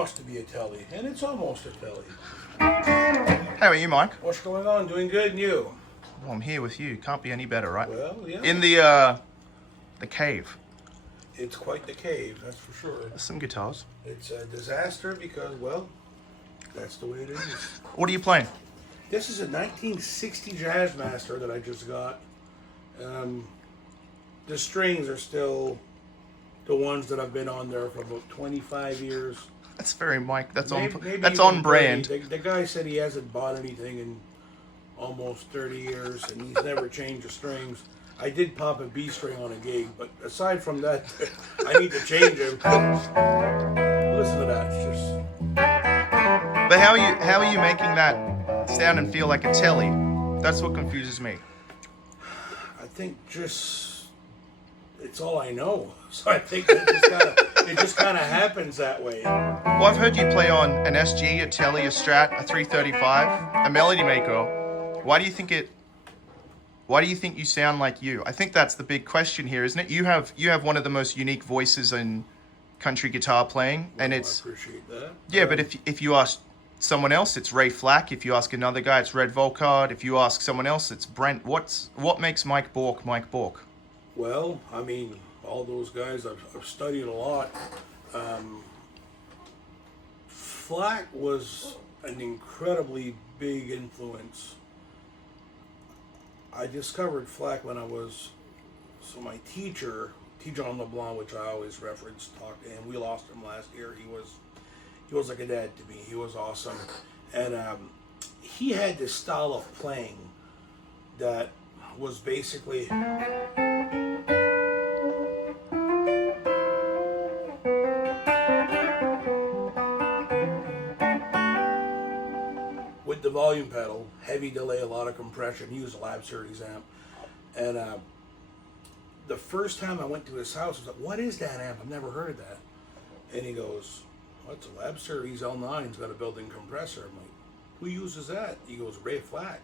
wants to be a telly, and it's almost a telly. How are you, Mike? What's going on? Doing good, and you? Well, I'm here with you. Can't be any better, right? Well, yeah. In the cave. It's quite the cave, that's for sure. There's some guitars. It's a disaster because, well, that's the way it is. What are you playing? This is a 1960 Jazzmaster that I just got. The strings are still the ones that I've been on there for about 25 years. That's very Mike. That's Maybe that's even on brand. 30. The guy said he hasn't bought anything in almost 30 years, and he's never changed the strings. I did pop a B string on a gig, but aside from that, I need to change them. Listen to that. It's just... But how are you making that sound and feel like a telly? That's what confuses me. I think just it's all I know. So I think it just kind of happens that way. Well, I've heard you play on an SG, a telly, a Strat, a 335, a Melody Maker. Why do you think you sound like you? I think that's the big question here, isn't it? You have one of the most unique voices in country guitar playing, and it's. I appreciate that. Yeah, but if you ask someone else, it's Ray Flack. If you ask another guy, it's Red Volkard. If you ask someone else, it's Brent. What makes Mike Bourque Mike Bourque? Well, I mean, all those guys I've studied a lot. Flack was an incredibly big influence. I discovered Flack when I was, so my teacher, T. John LeBlanc, which I always reference, talked to him. We lost him last year. He was like a dad to me. He was awesome. And he had this style of playing that was basically... with the volume pedal, heavy delay, a lot of compression. He used a Lab Series amp. And the first time I went to his house, I was like, what is that amp? I've never heard of that. And he goes, what's a Lab Series L9? It's got a built-in compressor. I'm like, who uses that? He goes, Ray Flack.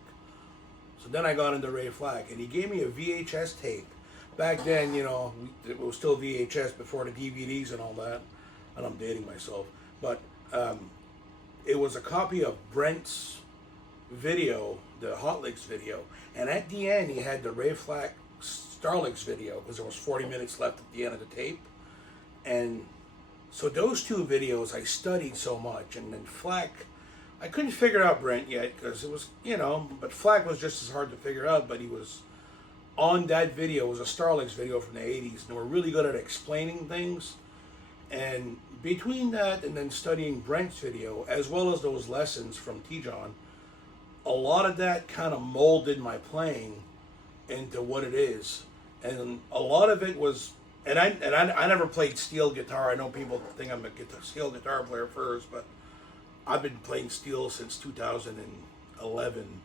So then I got into Ray Flack, and he gave me a VHS tape. Back then, you know, it was still VHS before the DVDs and all that. And I'm dating myself. But it was a copy of Brent's video, the Hot Licks video. And at the end, he had the Ray Flack Starlicks video, because there was 40 minutes left at the end of the tape. And so those two videos I studied so much. And then Flack, I couldn't figure out Brent yet, because it was, you know, but Flack was just as hard to figure out. But he was on that video. It was a Starlicks video from the 80s. And they were really good at explaining things. And between that and then studying Brent's video, as well as those lessons from T-John, a lot of that kind of molded my playing into what it is. And a lot of it was, and I never played steel guitar. I know people think I'm a steel guitar player first, but I've been playing steel since 2011,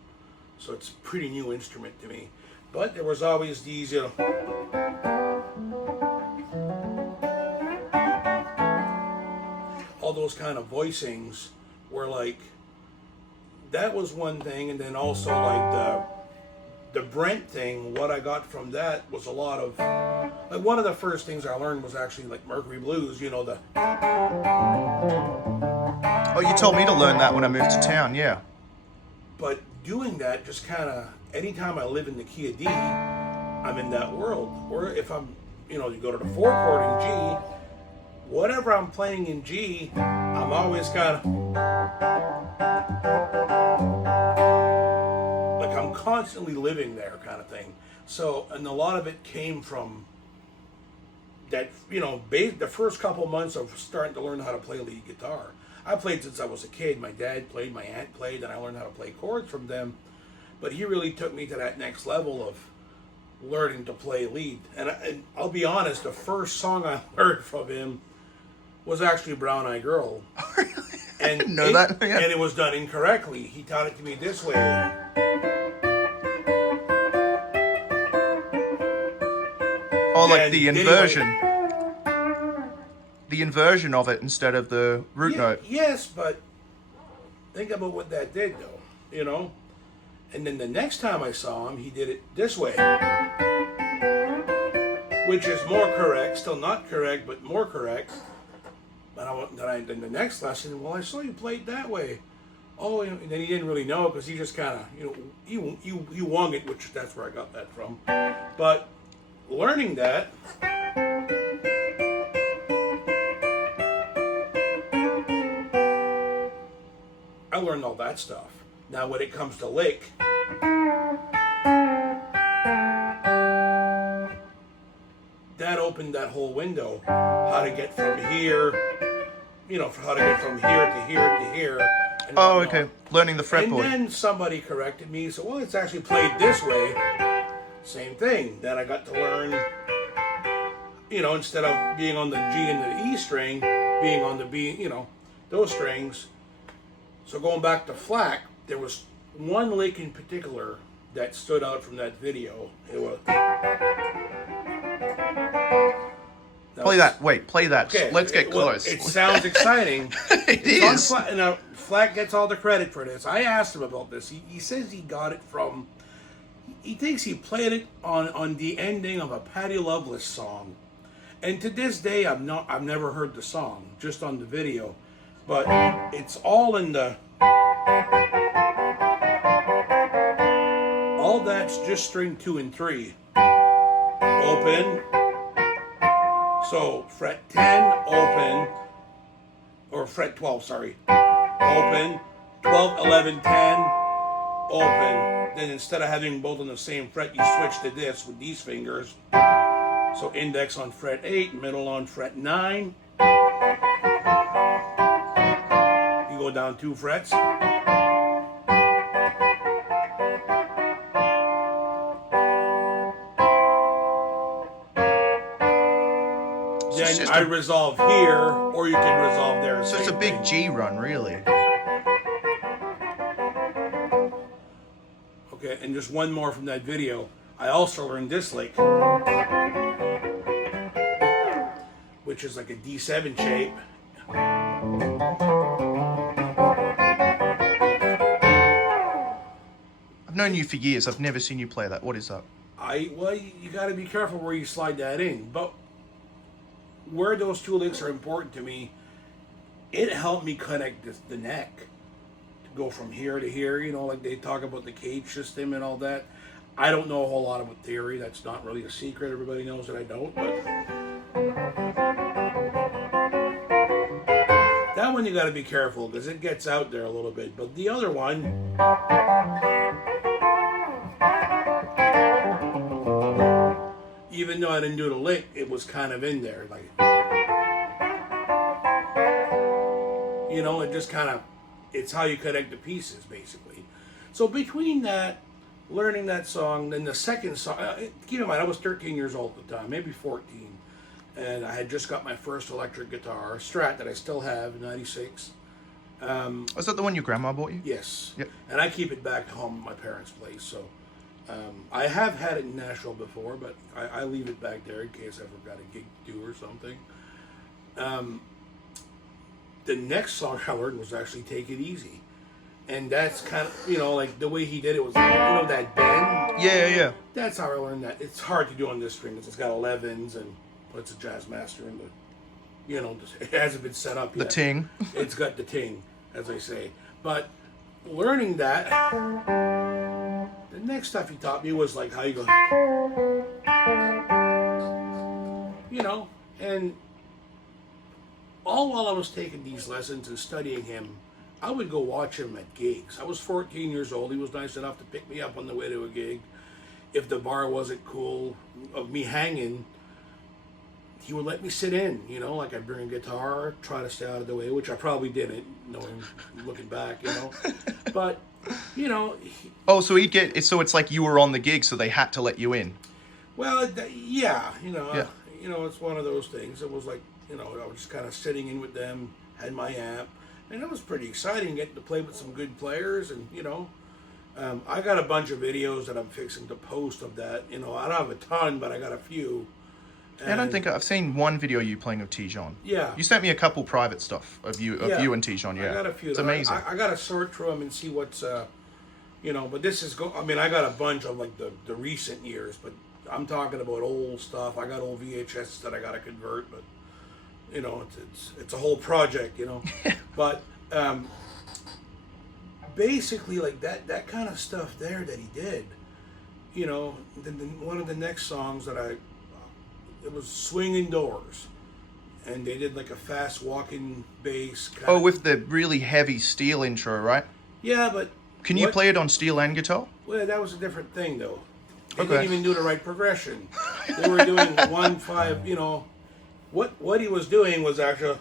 so it's a pretty new instrument to me. But there was always these, you know, all those kind of voicings were like, that was one thing. And then also like the Brent thing, what I got from that was a lot of, like one of the first things I learned was actually like Mercury Blues, you know, the... Oh, you told me to learn that when I moved to town, yeah. But doing that just kind of, anytime I live in the key of D, I'm in that world. Or if I'm, you know, you go to the 4-chord in G, whatever I'm playing in G, I'm always kind of like I'm constantly living there kind of thing. So, and a lot of it came from that, you know, the first couple months of starting to learn how to play lead guitar. I played since I was a kid. My dad played, my aunt played, and I learned how to play chords from them. But he really took me to that next level of learning to play lead. And I'll be honest, the first song I learned from him was actually Brown Eyed Girl. And I didn't know that. Yeah. And it was done incorrectly. He taught it to me this way. Oh, like the inversion. The inversion of it instead of the root note. Yes, but think about what that did, though, you know? And then the next time I saw him, he did it this way. Which is more correct, still not correct, but more correct. And then the next lesson, well, I saw you play it that way. Oh, and then he didn't really know because he just kind of, he wung it, which that's where I got that from. But learning that, I learned all that stuff. Now, when it comes to lick, that opened that whole window. How to get from here, how to get from here to here to here. Oh, okay. Learning the fretboard. And then somebody corrected me. So, well, it's actually played this way. Same thing. Then I got to learn, instead of being on the G and the E string, being on the B, those strings. So going back to FLAC, there was one lick in particular that stood out from that video. It was... Play that. Wait, play that. Okay, Let's get close. It sounds exciting. It is. Now, FLAC gets all the credit for this. I asked him about this. He says he got it from... He thinks he played it on the ending of a Patti Loveless song. And to this day, I've never heard the song, just on the video. But it's all in the... All that's just string 2 and 3. Open. So fret 10, open. Or fret 12, sorry. Open. 12, 11, 10. Open. Then instead of having both on the same fret, you switch to this with these fingers. So index on fret 8, middle on fret 9. Go down 2 frets. Then I resolve here, or you can resolve there. So it's a big G run, really. Okay, and just one more from that video. I also learned this lick, which is like a D7 shape. I've known you for years. I've never seen you play that. What is that? Well, you got to be careful where you slide that in. But where those 2 licks are important to me, it helped me connect the neck to go from here to here. Like they talk about the cage system and all that. I don't know a whole lot about theory. That's not really a secret. Everybody knows that I don't. But that one you got to be careful because it gets out there a little bit. But the other one, even though I didn't do the lick, it was kind of in there. Like, it just kind of, it's how you connect the pieces, basically. So between that, learning that song, then the second song, keep in mind, I was 13 years old at the time, maybe 14. And I had just got my first electric guitar, a Strat that I still have, 96. Was that the one your grandma bought you? Yes. Yep. And I keep it back home at my parents' place. So I have had it in Nashville before, but I leave it back there in case I ever got a gig to do or something. The next song I learned was actually Take It Easy. And that's kind of, like the way he did it was, that bend. Yeah. That's how I learned that. It's hard to do on this string because it's got 11s and it's a jazz master and it hasn't been set up yet. The ting. It's got the ting, as I say. But learning that, the next stuff he taught me was like how you go, and all while I was taking these lessons and studying him, I would go watch him at gigs. I was 14 years old. He was nice enough to pick me up on the way to a gig. If the bar wasn't cool of me hanging, he would let me sit in, like I'd bring a guitar, try to stay out of the way, which I probably didn't, looking back, But, So he'd get, so it's like you were on the gig, so they had to let you in. Well, yeah. It's one of those things. It was like, I was just kind of sitting in with them, had my amp, and it was pretty exciting getting to play with some good players, and, I got a bunch of videos that I'm fixing to post of that, I don't have a ton, but I got a few. I don't think I've seen one video of you playing of T-John. Yeah. You sent me a couple private stuff of you and T-John, yeah. I got a few. It's amazing. I got to sort through them and see what's, but this is, I got a bunch of like the recent years, but I'm talking about old stuff. I got old VHS that I got to convert, but, you know, it's a whole project, you know. But basically, like that kind of stuff there that he did, you know. Then one of the next songs that it was Swinging Doors, and they did like a fast walking bass. Oh, with the really heavy steel intro, right? Yeah, but can you play it on steel and guitar? Well, that was a different thing, though. They Okay. didn't even do the right progression. They were doing 1-5. You know, what he was doing was actually.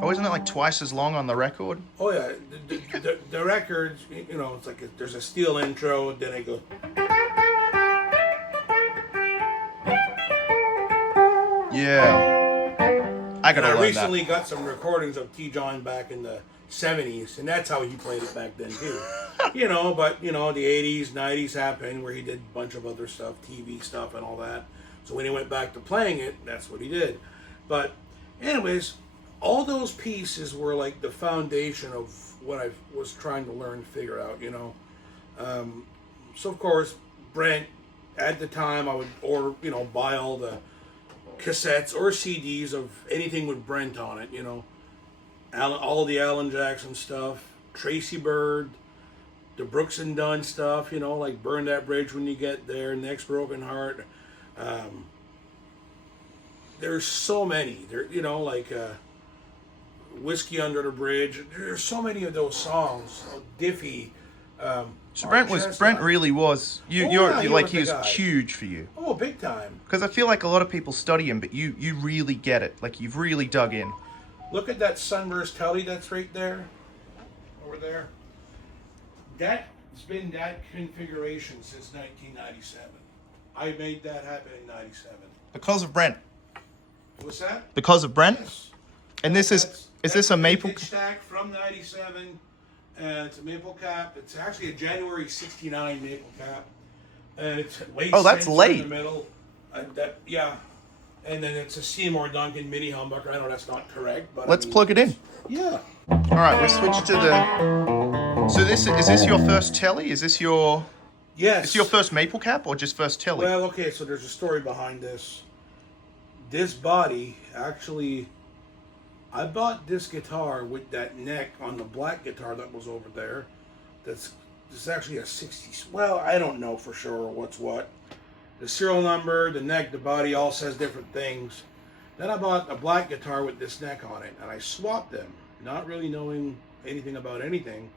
Oh, isn't it like twice as long on the record? Oh yeah, the records. You know, it's like there's a steel intro, then I go. Yeah. I gotta learn recently that. got some recordings of T. John back in the 70s, and that's how he played it back then too. You know, but you know, the 80s, 90s happened where he did a bunch of other stuff, TV stuff and all that. So when he went back to playing it, that's what he did. But anyways, all those pieces were like the foundation of what I was trying to learn, figure out, you know. So of course, Brent, at the time I would order, you know, buy all the cassettes or CDs of anything with Brent on it, you know. All the Alan Jackson stuff, Tracy Bird, the Brooks and Dunn stuff, you know, like Burn That Bridge When You Get There, Next Broken Heart. There's so many. There, you know, like Whiskey Under the Bridge. There's so many of those songs. Diffie. So Brent really was he he was was the guy. huge for you. Oh, big time. Because I feel like a lot of people study him, but you really get it. Like you've really dug in. Look at that Sunburst Telly that's right there. Over there. That's been that configuration since 1997. I made that happen in 97. Because of Brent. What's that? Because of Brent. Yes. And this is this a maple? Vintage stack from 97. It's a maple cap. It's actually a January 69 maple cap. And it's late. Oh, that's center late. In the middle. Yeah. And then it's a Seymour Duncan mini humbucker. I know that's not correct, but Let's plug it in. Yeah. All right, we switch to the. So is this your first telly? Is this your? Yes. It's your first maple cap or just first telly? Well, okay. So there's a story behind this. This body actually. I bought this guitar with that neck on the black guitar that was over there. This is actually a 60s. Well, I don't know for sure what's what. The serial number, the neck, the body all says different things. Then I bought a black guitar with this neck on it, and I swapped them, not really knowing anything about anything.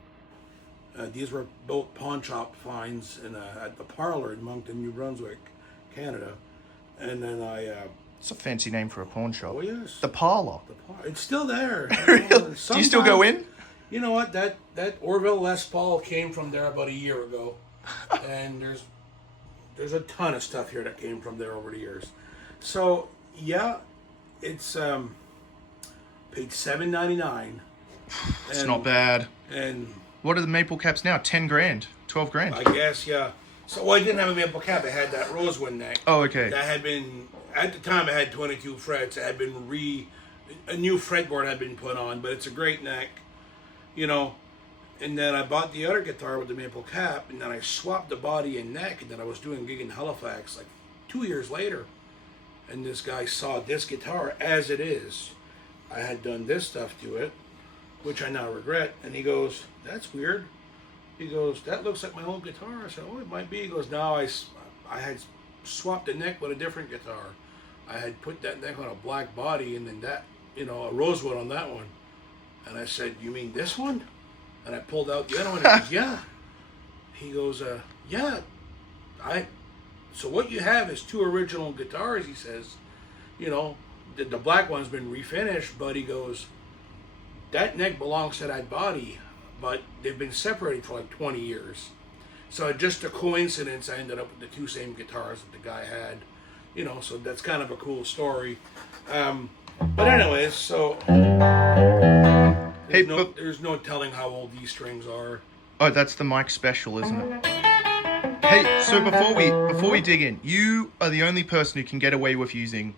These were both pawn shop finds at the Parlor in Moncton, New Brunswick, Canada. And then It's a fancy name for a pawn shop. oh yes, The Parlor. it's still there. Really? Do you still go in? You know what? That Orville Les Paul came from there about a year ago, and there's a ton of stuff here that came from there over the years. So yeah, it's paid $7.99. It's not bad. And What are the maple caps now? 10 grand, 12 grand. I guess yeah. So well, I didn't have a maple cap. It had that rosewood neck. Oh, okay. That had been at the time. It had 22 frets. It had been a new fretboard had been put on, but it's a great neck, you know. And then I bought the other guitar with the maple cap, and then I swapped the body and neck, and then I was doing a gig in Halifax like 2 years later, and this guy saw this guitar as it is. I had done this stuff to it, which I now regret, and he goes, "That's weird." He goes, "That looks like my old guitar." I said, "Oh, it might be." He goes, "No, I had swapped the neck with a different guitar. I had put that neck on a black body, and then that, you know, a rosewood on that one." And I said, "You mean this one?" And I pulled out the other one, and he goes, "Yeah." He goes, "Yeah, so what you have is two original guitars," he says. "You know, the black one's been refinished," but he goes, "That neck belongs to that body, but they've been separated for like 20 years. So just a coincidence, I ended up with the two same guitars that the guy had. You know, so that's kind of a cool story." But anyways, so there's no telling how old these strings are. Oh, that's the Mike Special, isn't it? Hey, so before we dig in, you are the only person who can get away with using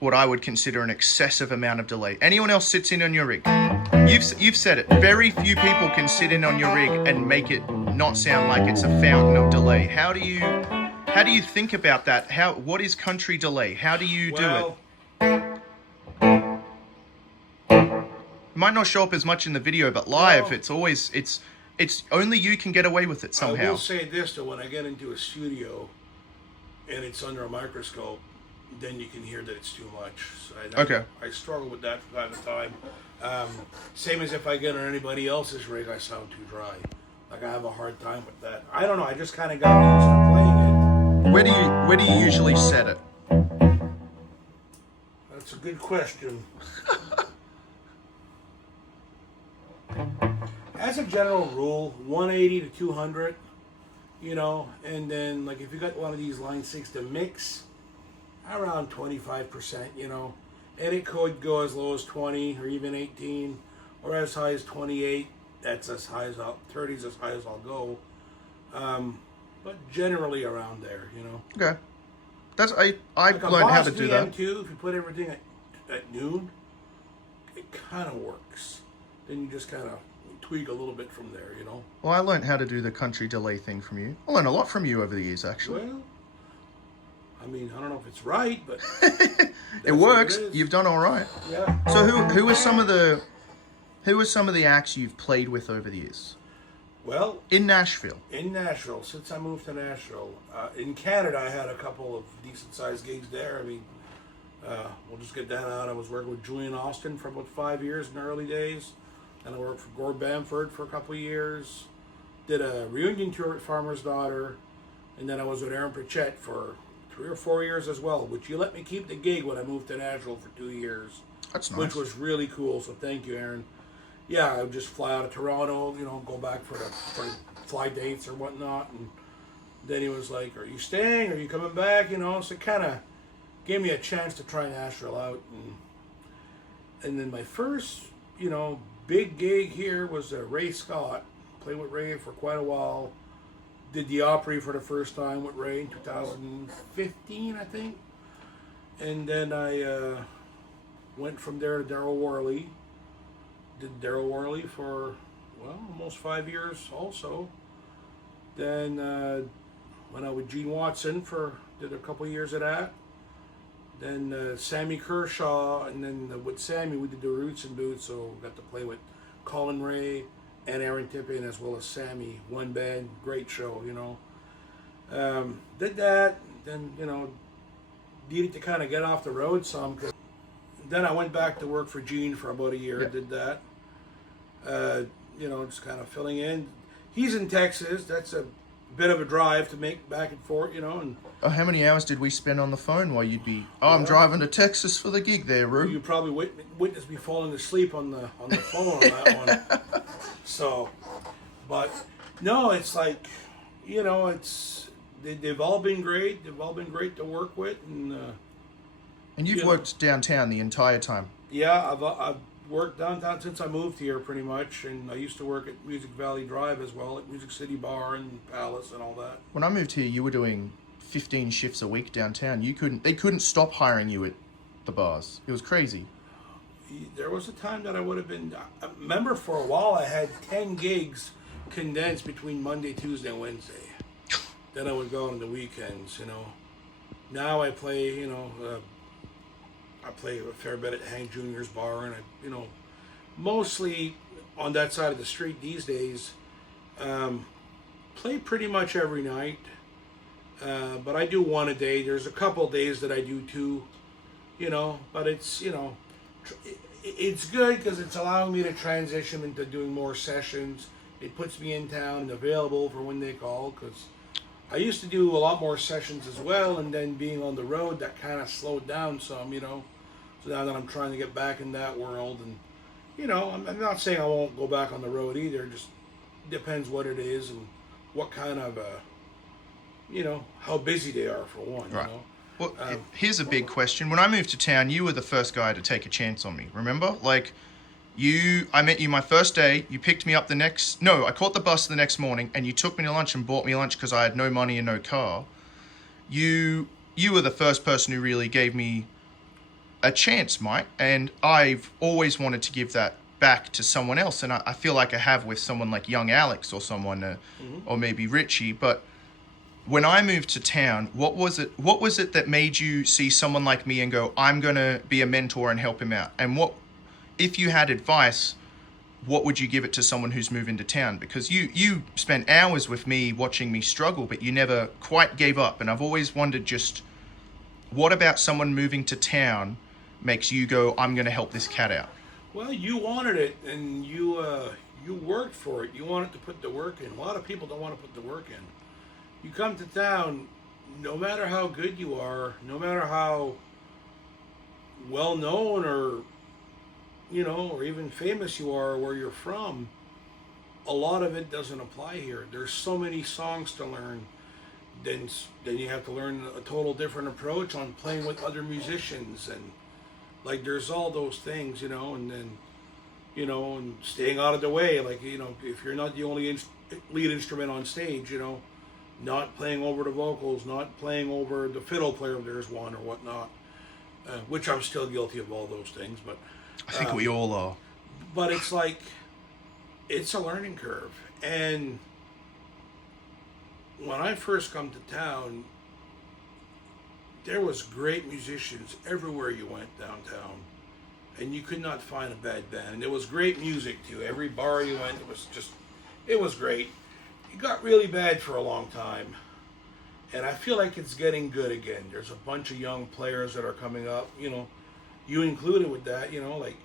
what I would consider an excessive amount of delay. Anyone else sits in on your rig? You've said it. Very few people can sit in on your rig and make it not sound like it's a fountain of delay. How do you think about that? What is country delay? How do you do it? It might not show up as much in the video, but live, well, it's only you can get away with it somehow. I will say this though: when I get into a studio and it's under a microscope, then you can hear that it's too much. So I struggle with that from time to time. Same as if I get on anybody else's rig, I sound too dry. Like I have a hard time with that. I don't know. I just kind of got used to playing it. Where do you usually set it? That's a good question. As a general rule, 180 to 200, you know, and then like if you got one of these line 6 to mix, around 25%, you know, and it could go as low as 20 or even 18 or as high as 28. That's as high as 30 is as high as I'll go, but generally around there, you know. Okay, that's I've like learned how to do that. Too, if you put everything at noon, it kind of works. Then you just kind of tweak a little bit from there, you know. Well, I learned how to do the country delay thing from you. I learned a lot from you over the years, actually. Well, I mean, I don't know if it's right, but it works. You've done all right. Yeah. So who are some of the acts you've played with over the years? Well, in Nashville, since I moved to Nashville, in Canada, I had a couple of decent-sized gigs there. I mean, we'll just get that out. I was working with Julian Austin for about 5 years in the early days. And I worked for Gord Bamford for a couple of years. Did a reunion tour with Farmer's Daughter. And then I was with Aaron Pritchett for 3 or 4 years as well, which you let me keep the gig when I moved to Nashville for 2 years. That's nice. Which was really cool, so thank you, Aaron. Yeah, I would just fly out of Toronto, you know, go back for the fly dates or whatnot. And then he was like, are you staying? Are you coming back? You know, so it kind of gave me a chance to try Nashville out. And then my first, you know, big gig here was Ray Scott. Played with Ray for quite a while. Did the Opry for the first time with Ray in 2015, I think. And then I went from there to Daryl Worley. Did Daryl Worley for, well, almost 5 years also. Then went out with Gene Watson did a couple years of that. Then Sammy Kershaw, and then with Sammy we did the Roots and Boots, so got to play with Colin Ray and Aaron Tippin as well as Sammy, one band, great show, you know. Did that, then, you know, needed to kind of get off the road some. Then I went back to work for Gene for about a year, did that. You know, just kind of filling in. He's in Texas, that's a bit of a drive to make back and forth, you know. And how many hours did we spend on the phone while you'd be, I'm driving to Texas for the gig there, Roo? You probably witnessed me falling asleep on the phone on that one. So, but no, it's like, you know, they've all been great. They've all been great to work with, and you've worked downtown the entire time. Yeah, I've worked downtown since I moved here, pretty much, and I used to work at Music Valley Drive as well, at Music City Bar and Palace and all that. When I moved here, you were doing 15 shifts a week downtown. They couldn't stop hiring you at the bars. It was crazy. There was a time that I would have been. I remember for a while I had 10 gigs condensed between Monday, Tuesday, and Wednesday. Then I would go on the weekends, you know. Now I play, you know, I play a fair bit at Hank Jr.'s bar, and I, you know, mostly on that side of the street these days. Play pretty much every night, but I do one a day. There's a couple days that I do two, you know, but it's, you know, it's good because it's allowing me to transition into doing more sessions. It puts me in town and available for when they call, because I used to do a lot more sessions as well, and then being on the road, that kind of slowed down some, you know. So now that I'm trying to get back in that world, and, you know, I'm not saying I won't go back on the road either, just depends what it is and what kind of, you know, how busy they are for one, right. You know. Well, here's a big question. When I moved to town, you were the first guy to take a chance on me, remember? Like, I met you my first day, you picked me up I caught the bus the next morning, and you took me to lunch and bought me lunch because I had no money and no car. You were the first person who really gave me a chance, Mike, and I've always wanted to give that back to someone else, and I feel like I have with someone like young Alex or someone, or maybe Richie. But when I moved to town, what was it that made you see someone like me and go, I'm going to be a mentor and help him out? And what, if you had advice, what would you give it to someone who's moving to town? Because you spent hours with me watching me struggle, but you never quite gave up. And I've always wondered, just what about someone moving to town makes you go, I'm going to help this cat out? Well, you wanted it, and you worked for it. You wanted to put the work in. A lot of people don't want to put the work in. You come to town, no matter how good you are, no matter how well known or or even famous you are, where you're from, a lot of it doesn't apply here. There's so many songs to learn. Then you have to learn a total different approach on playing with other musicians, and like there's all those things, and then and staying out of the way. Like if you're not the only lead instrument on stage, not playing over the vocals, not playing over the fiddle player if there's one or whatnot. Which I'm still guilty of all those things, but. I think we all are. But it's like, it's a learning curve. And when I first come to town, there was great musicians everywhere you went downtown. And you could not find a bad band. And there was great music too. Every bar you went, it was great. It got really bad for a long time. And I feel like it's getting good again. There's a bunch of young players that are coming up, you included with that, like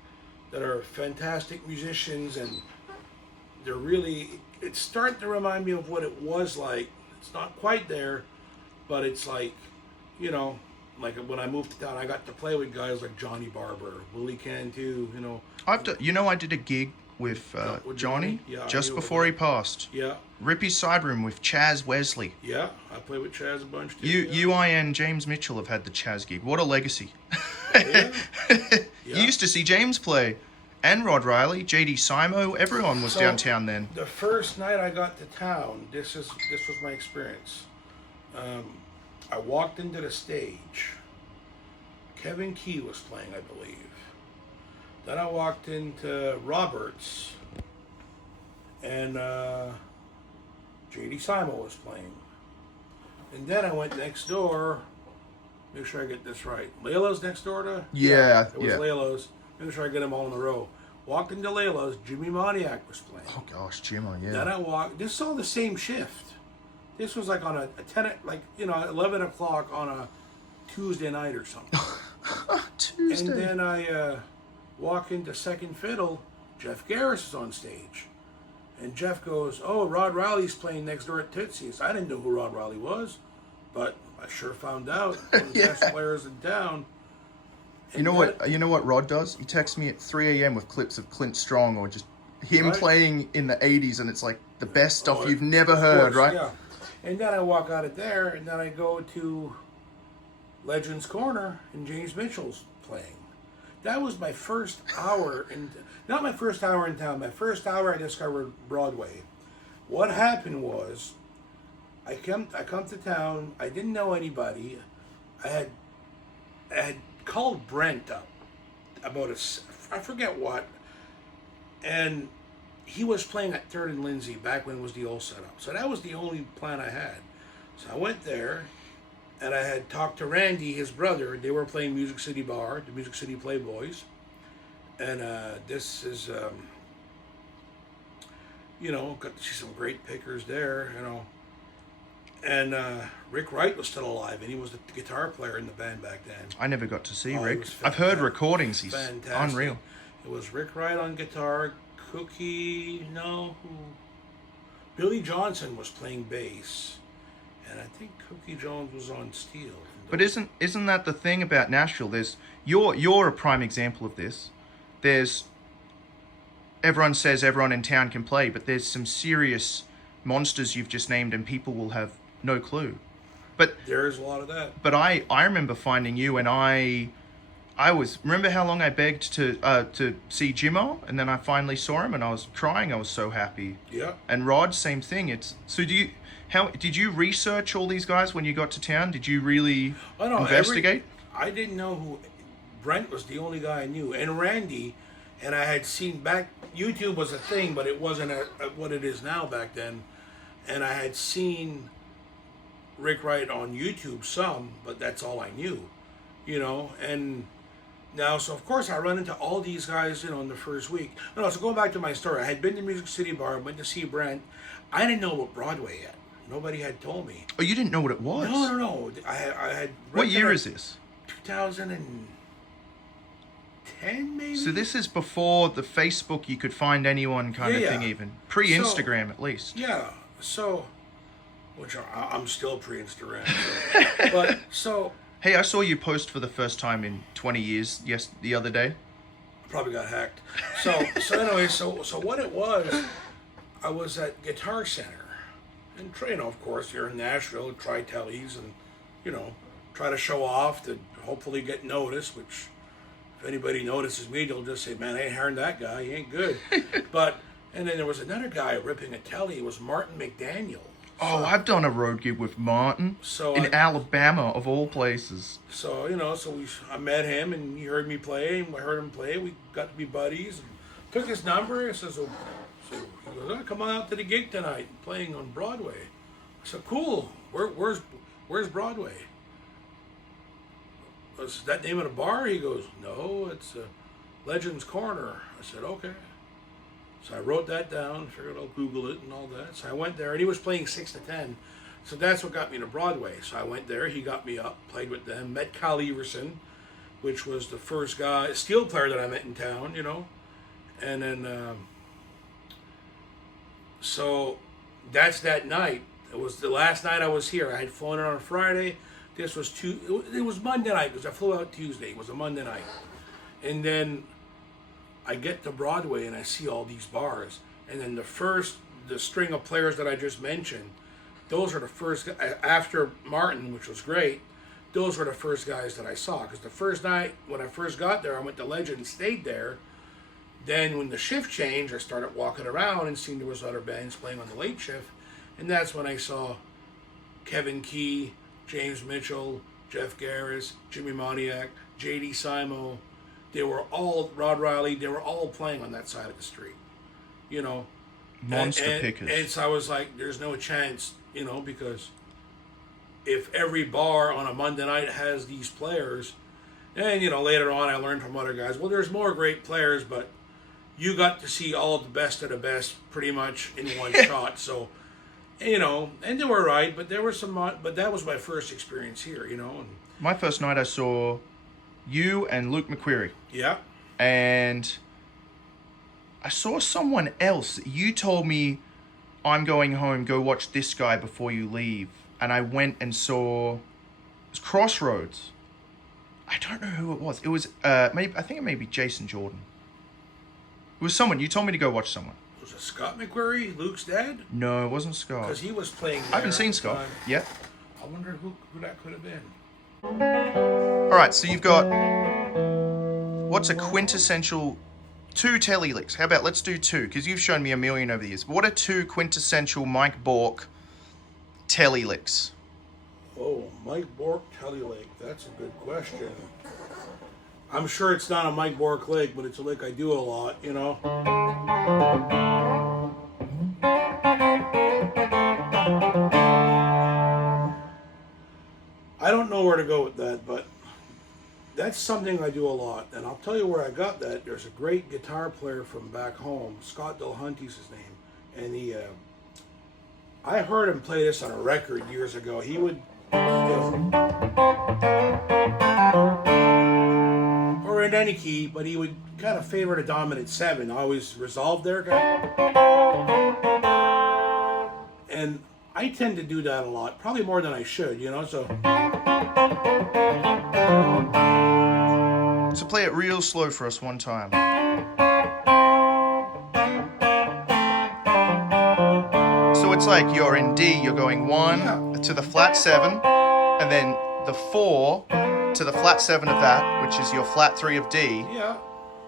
that are fantastic musicians, and they're really, it's starting to remind me of what it was like. It's not quite there, but it's like, like when I moved to town, I got to play with guys like Johnny Barber, Willie Cantu, I did a gig with Johnny just before he passed. Yeah. Rippy's Side Room with Chaz Wesley. Yeah, I played with Chaz a bunch too. You and James Mitchell have had the Chaz gig. What a legacy. Yeah. You used to see James play, and Rod Riley, JD Simo, everyone was downtown then. The first night I got to town, this was my experience. I walked into the stage. Kevin Key was playing, I believe. Then I walked into Roberts, and JD Simo was playing. And then I went next door. Make sure I get this right. Layla's next door to? Yeah. It was Layla's. Make sure I get them all in a row. Walked into Layla's. Jimmy Moniak was playing. Oh gosh, Jimmy, yeah. Then I walked. This is all the same shift. This was like on a 11 o'clock on a Tuesday night or something. Tuesday. And then I walk into second fiddle. Jeff Garris is on stage. And Jeff goes, "Oh, Rod Riley's playing next door at Tootsie's." I didn't know who Rod Riley was, but I sure found out. One of the best players in town. And you know what Rod does? He texts me at 3 a.m. with clips of Clint Strong or just him playing in the 80s, and it's like the best stuff you've never heard, right? Yeah. And then I walk out of there, and then I go to Legends Corner, and James Mitchell's playing. That was my first hour, not my first hour in town. My first hour, I discovered Broadway. What happened was, I come to town. I didn't know anybody. I had called Brent up about I forget what, and he was playing at Third and Lindsay back when it was the old setup. So that was the only plan I had. So I went there, and I had talked to Randy, his brother. They were playing Music City Bar, the Music City Playboys, and this is got to see some great pickers there, And Rick Wright was still alive, and he was the guitar player in the band back then. I never got to see Rick. I've heard recordings. He's fantastic. Unreal. It was Rick Wright on guitar, Billy Johnson was playing bass, and I think Cookie Jones was on steel. But isn't that the thing about Nashville? You're a prime example of this. Everyone says everyone in town can play, but there's some serious monsters you've just named, and people will have no clue. But there's a lot of that. But I remember finding you, and I remember how long I begged to see Jimmo, and then I finally saw him, and I was crying. I was so happy. Yeah. And Rod, same thing. How did you research all these guys when you got to town? Did you really investigate? I didn't know who. Brent was the only guy I knew, and Randy. And I had seen back, YouTube was a thing, but it wasn't what it is now back then. And I had seen Rick Wright on YouTube some, but that's all I knew, you know. And now, so of course I run into all these guys, you know, in the first week. No, so going back to my story, I had been to Music City Bar, went to see Brent. I didn't know about Broadway yet. Nobody had told me. Oh, you didn't know what it was? No. I had. What year is this? 2010, maybe. So this is before the Facebook, you could find anyone kind of thing, even pre-Instagram at least. Yeah. So, which I'm still pre-Instagram. But so. Hey, I saw you post for the first time in 20 years. Yes, the other day. I probably got hacked. So anyway, so what it was, I was at Guitar Center. And, you know, of course, you're in Nashville, try tellies and, you know, try to show off to hopefully get noticed, which if anybody notices me, they'll just say, man, I ain't hearing that guy, he ain't good. And then there was another guy ripping a telly, it was Martin McDaniel. Oh, I've done a road gig with Martin in Alabama, of all places. So, you know, I met him and he heard me play and I heard him play. We got to be buddies and took his number. I said, so he goes, oh, come on out to the gig tonight, playing on Broadway. I said, cool. Where's Broadway? Was that name of the bar? He goes, no, it's Legends Corner. I said, okay. So I wrote that down, figured I'll Google it and all that. So I went there, and he was playing 6 to 10. So that's what got me to Broadway. So I went there, he got me up, played with them, met Kyle Everson, which was the first guy, steel player that I met in town, you know. And then, so that's that night. It was the last night I was here. I had flown in on a Friday. This was it was Monday night, because I flew out Tuesday. It was a Monday night. And then I get to Broadway and I see all these bars, and then the string of players that I just mentioned, those are the first, after Martin, which was great, those were the first guys that I saw. Because the first night, when I first got there, I went to Legend and stayed there. Then when the shift changed, I started walking around and seeing there was other bands playing on the late shift, and that's when I saw Kevin Key, James Mitchell, Jeff Garris, Jimmy Moniak, J.D. Simo. They were all, Rod Riley, they were all playing on that side of the street, you know. Monster pickers. And so I was like, there's no chance, you know, because if every bar on a Monday night has these players, and, you know, later on I learned from other guys, well, there's more great players, but you got to see all the best of the best pretty much in one shot. So, you know, and they were right, but there were some, but that was my first experience here, you know. And my first night I saw you and Luke McQuarrie. Yeah. And I saw someone else. You told me, I'm going home, go watch this guy before you leave. And I went and saw, it was Crossroads. I don't know who it was. It was, maybe, I think it may be Jason Jordan. It was someone. You told me to go watch someone. Was it Scott McQuarrie, Luke's dad? No, it wasn't Scott. Because he was playing there. I haven't seen Scott yet. I wonder who that could have been. All right, so you've got, what's a quintessential 2 telly licks? How about let's do 2, because you've shown me a million over the years. What are 2 quintessential Mike Bourque telly licks? Oh, Mike Bourque telly lick. That's a good question. I'm sure it's not a Mike Bourque lick, but it's a lick I do a lot, you know. I don't know where to go with that, but that's something I do a lot. And I'll tell you where I got that. There's a great guitar player from back home, Scott Dillhunty's his name, and I heard him play this on a record years ago. He would, or in any key, but he would kind of favor the dominant 7, always resolved there. And I tend to do that a lot, probably more than I should, you know, so. So play it real slow for us one time. So it's like you're in D, you're going 1 to the flat 7, and then the 4 to the flat 7 of that, which is your flat 3 of D, Yeah.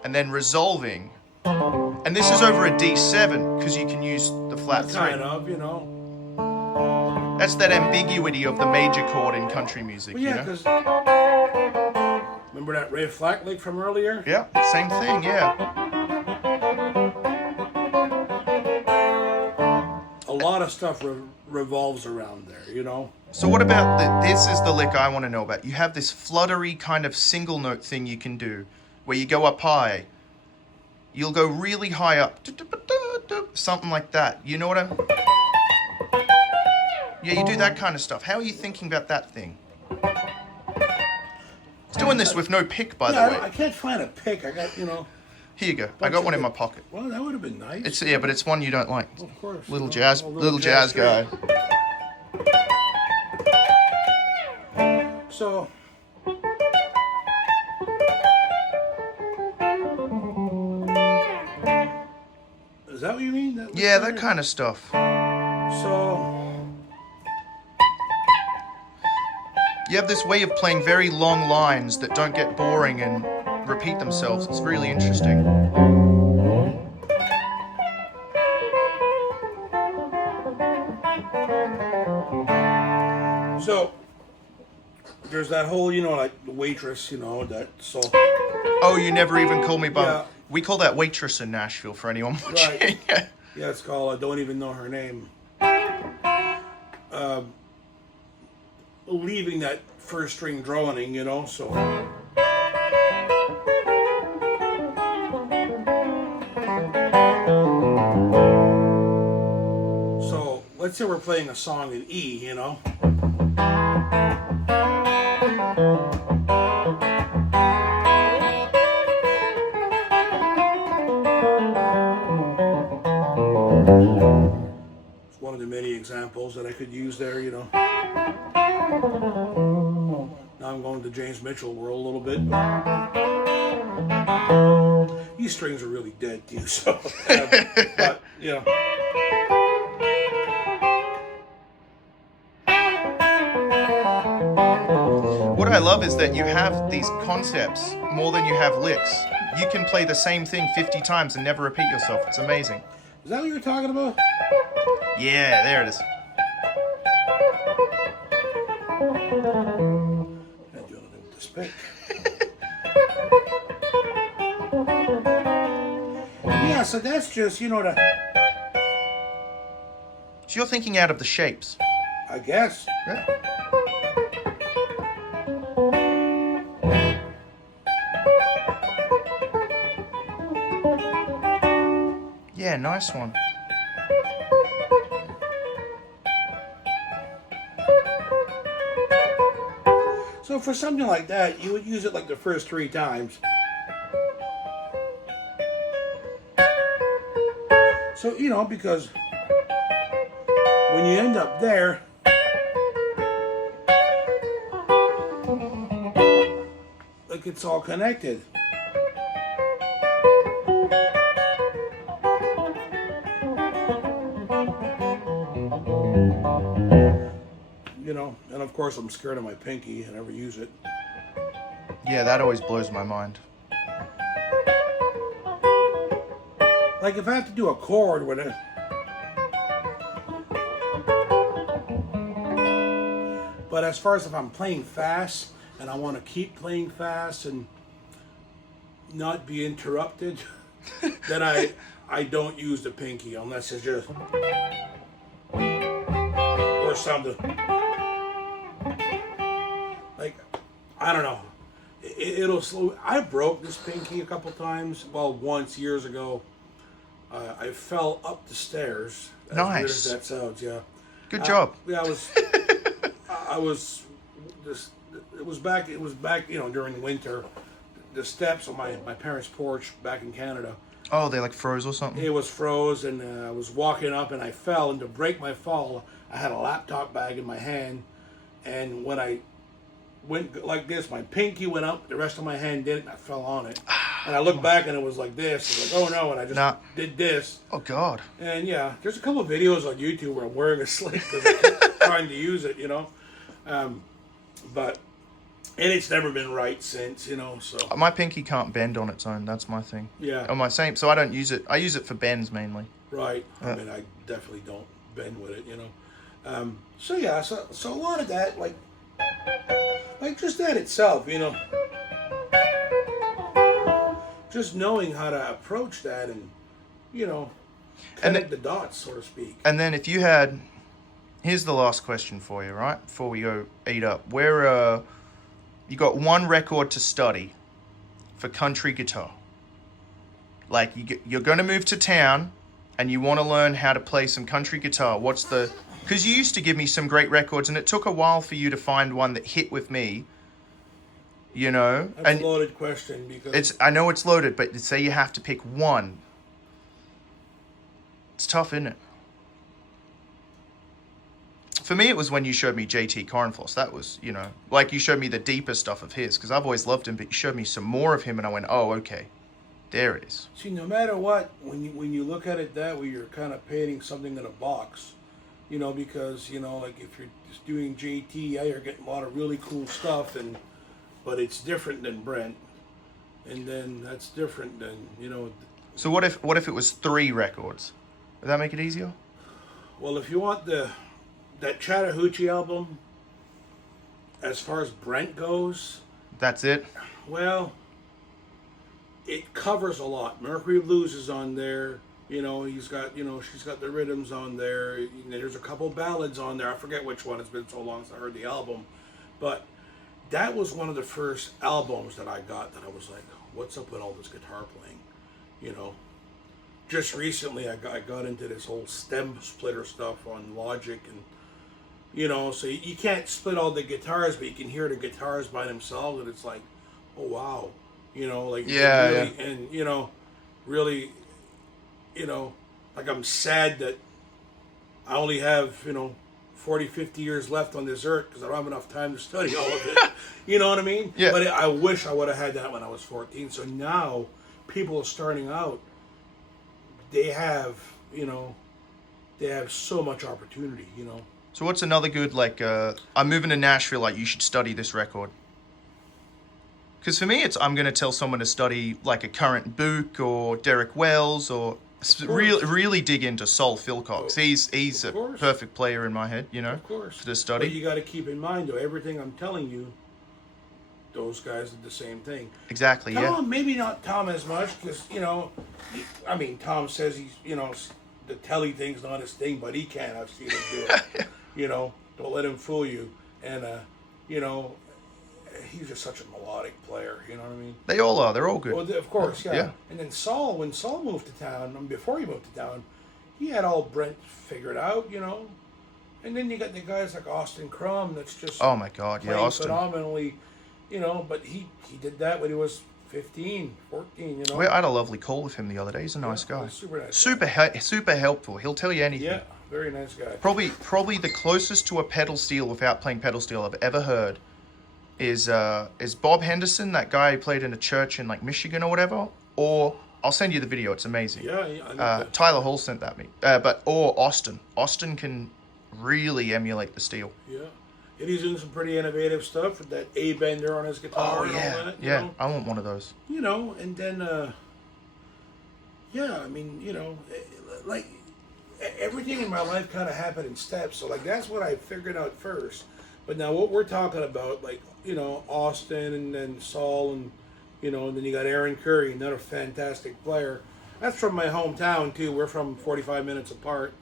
and then resolving. And this is over a D7, because you can use the flat 3. Kind of, you know. That's that ambiguity of the major chord in country music, Well, yeah, you know? because remember that Ray Flack lick from earlier? Yeah, same thing, yeah. lot of stuff revolves around there, you know. So what about this is the lick I want to know about. You have this fluttery kind of single note thing you can do where you go up high. You'll go really high up. Something like that. You know what I'm... Yeah, you do that kind of stuff. How are you thinking about that thing? It's doing this with no pick, by the way. I can't find a pick. I got, you know... Here you go. I got one in my pocket. Well, that would have been nice. It's yeah, but it's one you don't like. Well, of course. Little jazz guy. So... Is that what you mean? Yeah, that kind of stuff. So... You have this way of playing very long lines that don't get boring and repeat themselves. It's really interesting. So, there's that whole, you know, like the waitress, you know, that so... Oh, you never even call me by... Yeah. We call that waitress in Nashville for anyone watching. Right. Yeah, it's called I Don't Even Know Her Name. Leaving that first string droning, you know, so... So, let's say we're playing a song in E, you know. It's one of the many examples that I could use there, you know. Now I'm going to James Mitchell world a little bit. These strings are really dead too, so but you know. What I love is that you have these concepts more than you have licks. You can play the same thing 50 times and never repeat yourself. It's amazing. Is that what you're talking about? Yeah, there it is. Can't do anything with this pick. Yeah, so that's just, you know, So you're thinking out of the shapes. I guess. Yeah. Yeah, nice one. So for something like that, you would use it like the first 3 times. So, you know, because when you end up there, like it's all connected. You know, and of course I'm scared of my pinky. I never use it. Yeah, that always blows my mind. Like if I have to do a chord with it, but as far as if I'm playing fast and I want to keep playing fast and not be interrupted, then I don't use the pinky unless it's just or something. Like, I don't know. It'll slow. I broke this pinky a couple times. Well, once years ago. I fell up the stairs. As nice. weird as that sounds, yeah. Good job. Yeah, I was. It was back. You know, during winter. The steps on my parents' porch back in Canada. Oh, they like froze or something? It was froze, and I was walking up, and I fell. And to break my fall, I had a laptop bag in my hand, and when I went like this, my pinky went up, the rest of my hand didn't, and I fell on it. And I looked back and it was like this. I was like, oh no, and I just did this. Oh God. And yeah, there's a couple of videos on YouTube where I'm wearing a sling because I'm trying to use it, you know. But, and it's never been right since, you know, so. My pinky can't bend on its own, that's my thing. Yeah. On my same, so I don't use it. I use it for bends mainly. Right. I mean, I definitely don't bend with it, you know. So yeah, so a lot of that, like just that itself, you know. Just knowing how to approach that and, you know, connect the dots, so to speak. And then if you had, here's the last question for you, right? Before we go eat up. Where, you got one record to study for country guitar. Like, you're going to move to town and you want to learn how to play some country guitar. What's the... Because you used to give me some great records, and it took a while for you to find one that hit with me, you know? That's a loaded question, because... I know it's loaded, but say you have to pick one. It's tough, isn't it? For me, it was when you showed me JT Cornfloss. That was, you know, like you showed me the deeper stuff of his, because I've always loved him, but you showed me some more of him, and I went, oh, okay. There it is. See, no matter what, when you look at it that way, you're kind of painting something in a box. You know, because, you know, like if you're just doing JT, yeah, you're getting a lot of really cool stuff, but it's different than Brent. And then that's different than, you know. So what if it was 3 records? Would that make it easier? Well, if you want that Chattahoochee album, as far as Brent goes... That's it? Well, it covers a lot. Mercury Blues is on there. You know, he's got, you know, she's got the rhythms on there. There's a couple ballads on there. I forget which one. It's been so long since I heard the album. But that was one of the first albums that I got that I was like, what's up with all this guitar playing? You know, just recently I got into this whole stem splitter stuff on Logic. And, you know, so you can't split all the guitars, but you can hear the guitars by themselves. And it's like, oh, wow. You know, like, yeah, really, yeah. And, you know, really... You know, like I'm sad that I only have, you know, 40, 50 years left on this earth because I don't have enough time to study all of it. You know what I mean? Yeah. But I wish I would have had that when I was 14. So now people are starting out, they have, you know, they have so much opportunity, you know. So what's another good, like, I'm moving to Nashville, like, you should study this record? Because for me, I'm going to tell someone to study, like, a current Bourque or Derek Wells or... Really dig into Sol Philcox. He's a perfect player in my head, you know, to study. But you got to keep in mind, though, everything I'm telling you, those guys did the same thing. Exactly, Tom, yeah. Maybe not Tom as much, because, you know, I mean, Tom says he's, you know, the telly thing's not his thing, but he can. I've seen him do it. You know, don't let him fool you. And, you know, he's just such a melodic player, you know what I mean? They all are. They're all good. Well, of course, yeah. Yeah. And then Saul, when Saul moved to town, before he moved to town, he had all Brent figured out, you know? And then you got the guys like Austin Crum that's just... Oh, my God, yeah, Austin. Phenomenally, you know, but he did that when he was 15, 14, you know? I had a lovely call with him the other day. He's a nice guy. Super nice. Super helpful. He'll tell you anything. Yeah, very nice guy. Probably the closest to a pedal steel without playing pedal steel I've ever heard is Bob Henderson, that guy who played in a church in like Michigan or whatever. Or I'll send you the video. It's amazing. Yeah. Tyler Hall sent that me. Or Austin. Austin can really emulate the steel. Yeah. And he's doing some pretty innovative stuff with that A bender on his guitar and all that. Yeah, know? I want one of those. You know, and then, I mean, you know, like everything in my life kind of happened in steps. So like that's what I figured out first. But now what we're talking about, like, you know, Austin and then Saul and, you know, and then you got Aaron Curry, another fantastic player. That's from my hometown too. We're from 45 minutes apart.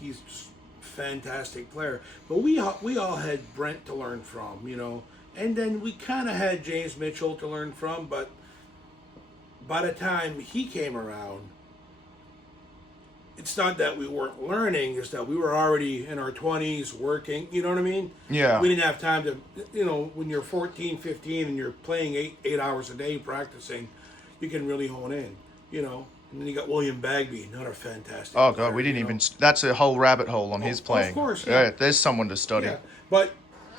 He's just a fantastic player. But we all had Brent to learn from, you know. And then we kind of had James Mitchell to learn from, but by the time he came around, it's not that we weren't learning, it's that we were already in our 20s working, you know what I mean? Yeah. We didn't have time to, you know, when you're 14, 15 and you're playing eight hours a day practicing, you can really hone in, you know? And then you got William Bagby, another fantastic Oh, player, God, we didn't you know? even... That's a whole rabbit hole on his playing. Of course, yeah. There's someone to study. Yeah. But,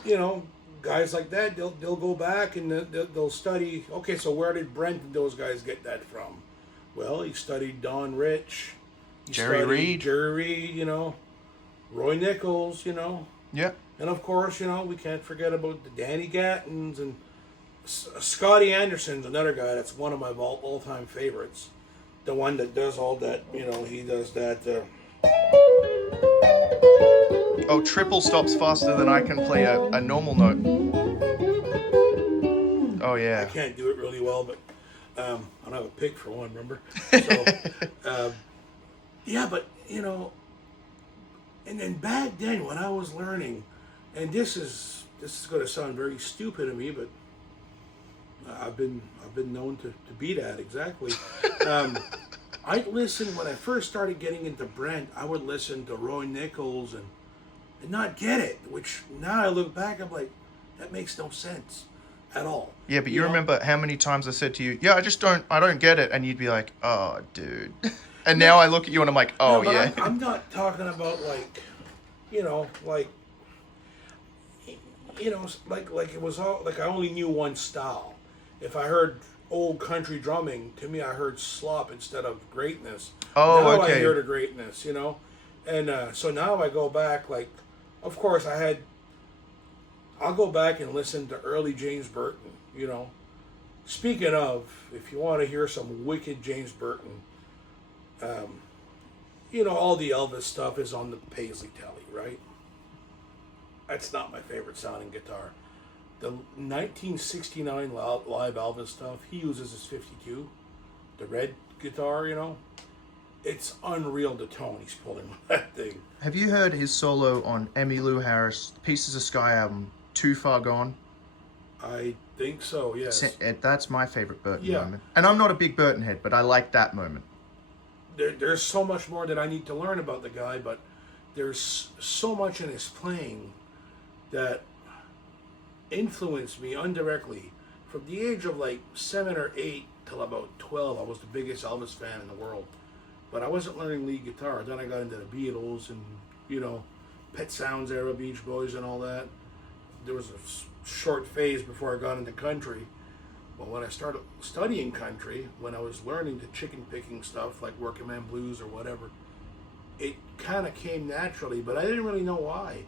you know, guys like that, they'll go back and they'll study, okay, so where did Brent and those guys get that from? Well, he studied Don Rich. Jerry Reed, you know, Roy Nichols, you know. Yeah. And of course, you know, we can't forget about the Danny Gattins and Scotty Anderson's another guy that's one of my all-time favorites. The one that does all that, you know, he does that. Oh, triple stops faster than I can play a normal note. Oh, yeah. I can't do it really well, but I don't have a pick for one, remember? So, yeah, but, you know, and then back then when I was learning, and this is going to sound very stupid of me, but I've been known to be that exactly. I'd listen when I first started getting into Brent. I would listen to Roy Nichols and not get it. Which now I look back, I'm like, that makes no sense at all. Yeah, but you remember how many times I said to you, "Yeah, I don't get it," and you'd be like, "Oh, dude." And now I look at you and I'm like, "Oh, no, yeah." I'm not talking about like, you know, like it was all like I only knew one style. If I heard old country drumming, to me I heard slop instead of greatness. Oh, now okay. I hear the greatness, you know, and so now I go back. Like, of course I'll go back and listen to early James Burton. You know, speaking of, if you want to hear some wicked James Burton, you know, all the Elvis stuff is on the Paisley Telly, right? That's not my favorite sounding guitar. The 1969 live Elvis stuff, he uses his 52, the red guitar, you know. It's unreal the tone he's pulling with that thing. Have you heard his solo on Emmylou Harris' Pieces of Sky album, Too Far Gone? I think so, yes. That's my favorite Burton Yeah. moment. And I'm not a big Burton head, but I like that moment. There's so much more that I need to learn about the guy, but there's so much in his playing that influenced me indirectly. From the age of like 7 or 8 till about 12, I was the biggest Elvis fan in the world. But I wasn't learning lead guitar. Then I got into the Beatles and, you know, Pet Sounds era, Beach Boys and all that. There was a short phase before I got into country. But when I started studying country, when I was learning the chicken picking stuff like Working Man Blues or whatever, it kind of came naturally, but I didn't really know why.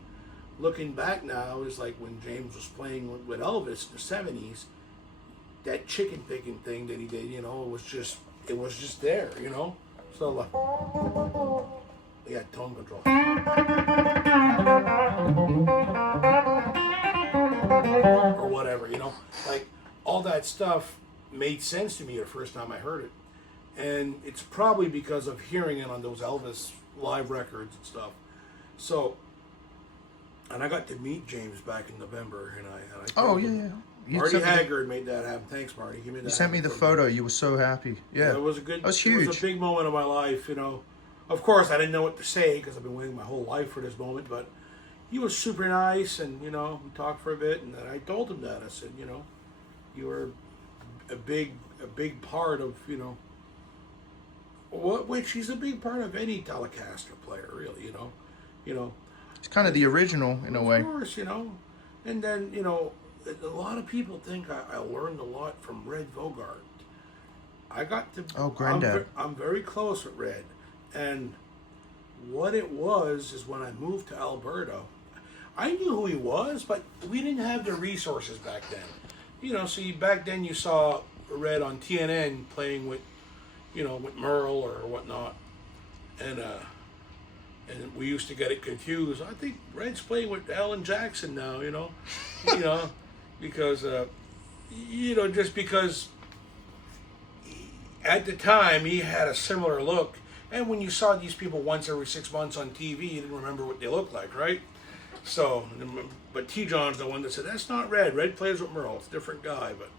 Looking back now, it's like when James was playing with Elvis in the 70s, that chicken picking thing that he did, you know, it was just there, you know? So like, yeah, tone control. Or whatever, you know? Like, all that stuff made sense to me the first time I heard it. And it's probably because of hearing it on those Elvis live records and stuff. So, and I got to meet James back in November, and I Oh, yeah. Marty Haggard made that happen. Thanks, Marty. Give me that. You sent me the photo. You were so happy. Yeah. It was a good. That was It was huge. a big moment of my life, you know. Of course, I didn't know what to say because I've been waiting my whole life for this moment. But he was super nice, and you know, we talked for a bit, and then I told him that. I said, you know, you were a big part of, you know, which he's a big part of any Telecaster player, really. You know. It's kind of the original in a way. Of course, you know. And then, you know, a lot of people think I learned a lot from Red Vogart. I got to... Oh, Granddad. I'm very close with Red. And what it was is when I moved to Alberta, I knew who he was, but we didn't have the resources back then. You know, see, back then you saw Red on TNN playing with, you know, with Merle or whatnot. And we used to get it confused. I think Red's playing with Alan Jackson now, you know, because, you know, just because at the time he had a similar look. And when you saw these people once every 6 months on TV, you didn't remember what they looked like, right? So, but T-John's the one that said, that's not Red. Red plays with Merle. It's a different guy, but,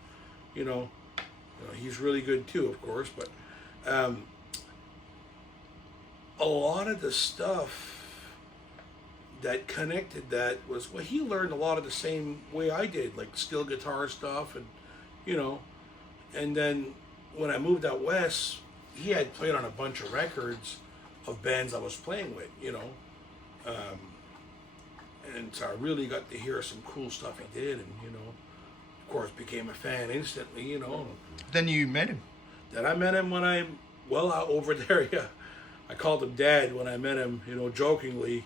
you know he's really good too, of course, but... a lot of the stuff that connected that was, well, he learned a lot of the same way I did, like steel guitar stuff, and you know, and then when I moved out west, he had played on a bunch of records of bands I was playing with, you know, and so I really got to hear some cool stuff he did, and you know, of course, became a fan instantly, you know. Then you met him. Then I met him when out over there, yeah. I called him Dad when I met him, you know, jokingly,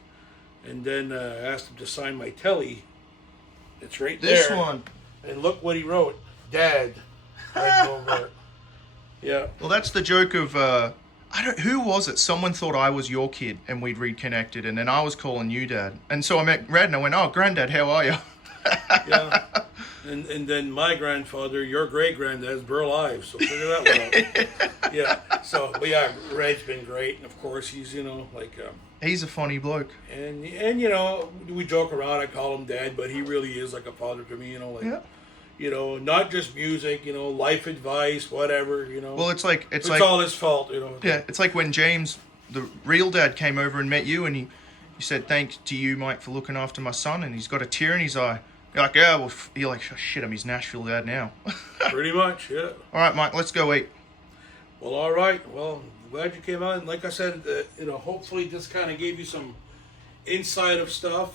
and then asked him to sign my telly. It's right there. This one. And look what he wrote, Dad. Right over. Yeah. Well, that's the joke of who was it? Someone thought I was your kid, and we'd reconnected, and then I was calling you Dad, and so I met Red, and I went, "Oh, Granddad, how are you?" Yeah. And then my grandfather, your great granddad's Burl Ives, so figure that one out. Yeah. So, but yeah, Red's been great, and of course he's He's a funny bloke. and we joke around. I call him Dad, but he really is like a father to me. Not just music. Life advice, whatever. Well, it's like it's all his fault. Yeah, it's like when James, the real dad, came over and met you, and he said, "Thanks to you, Mike, for looking after my son," and he's got a tear in his eye. You're like, yeah, well, you're like, oh, shit, I'm his Nashville dad now. Pretty much, yeah. All right, Mike, let's go eat. Well, all right. Well, glad you came out. And like I said, hopefully this kind of gave you some insight of stuff.